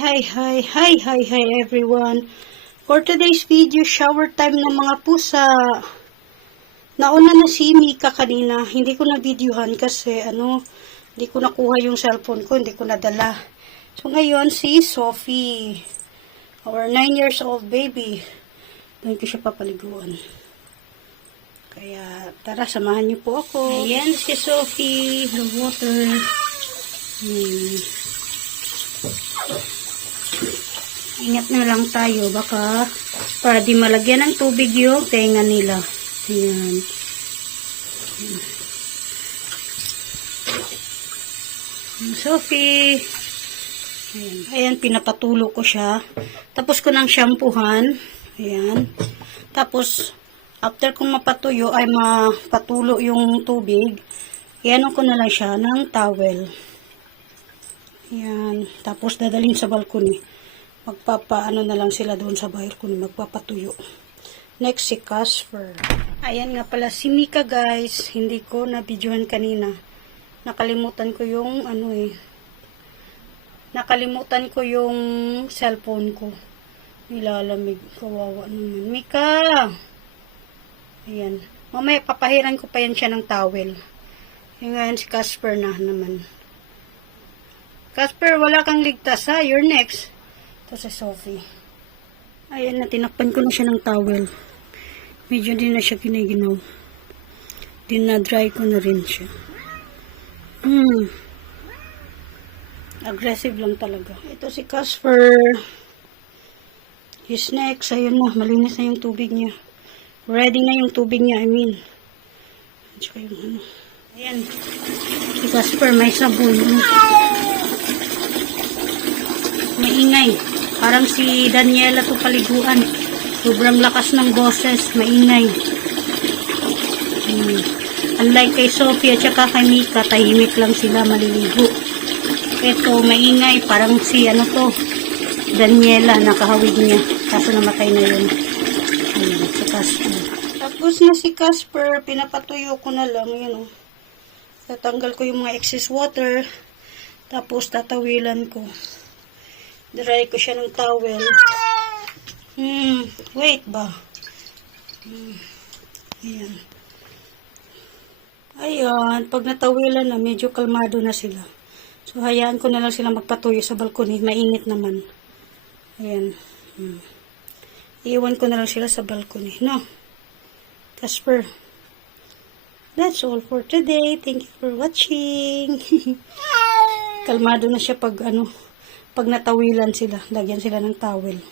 Hi everyone. For today's video, shower time ng mga pusa. Nauna na si Mika kanina. Hindi ko na videohan kasi hindi ko nakuha yung cellphone ko, hindi ko nadala. So ngayon si Sophie, our 9 years old baby. Doon ko siya papaliguan. Kaya tara, samahan niyo po ako. Ayan si Sophie, the water. Ingat na lang tayo, baka para di malagyan ng tubig yung tenga nila. Ayan. Sophie. Ayan, pinapatulo ko siya. Tapos ko nang shampoohan. Ayan. Tapos, after kong mapatuyo, ay mapatulo yung tubig, iano ko na lang siya ng towel. Ayan. Tapos, dadalhin sa balcony. Magpapaano na lang sila doon sa balcony, magpapatuyo. Next, si Casper. Ayan nga pala, si Mika guys. Hindi ko na-videohan kanina. Nakalimutan ko yung nakalimutan ko yung cellphone ko. Nilalamig. Kawawa naman. Mika! Ayan. Mamaya, papahiran ko pa yan siya ng towel. Yung ngayon, si Casper na naman. Casper, wala kang ligtas ha. You're next. Ito si Sophie. Ayan na, tinakpan ko na siya ng towel. Medyo din na siya giniginaw. Dinadry ko na rin siya. Aggressive lang talaga. Ito si Casper. He's next. Ayun na, malinis na yung tubig niya. Ready na yung tubig niya, I mean. Tsaka yung Ayan. Si Casper, may sabon. Maingay. Parang si Daniela to paliguan. Sobrang lakas ng boses. Maingay. Unlike kay Sophie at saka kay Mika, tahimik lang sila maliligo. Ito, maingay. Parang si Daniela, nakahawig niya. Kaso namatay na yun. Ayan, si Casper. Tapos na si Casper, pinapatuyo ko na lang. Yun, tatanggal ko yung mga excess water. Tapos tatawilan ko. Dry ko siya ng towel. Wait ba? Ayan. Ayan. Pag natawilan na, medyo kalmado na sila. So, hayaan ko na lang sila magpatuyo sa balcony. Mainit naman. Ayan. Iwan ko na lang sila sa balcony. No? Casper. That's all for today. Thank you for watching. Kalmado na siya pag pag natawilan sila, lagyan sila ng towel.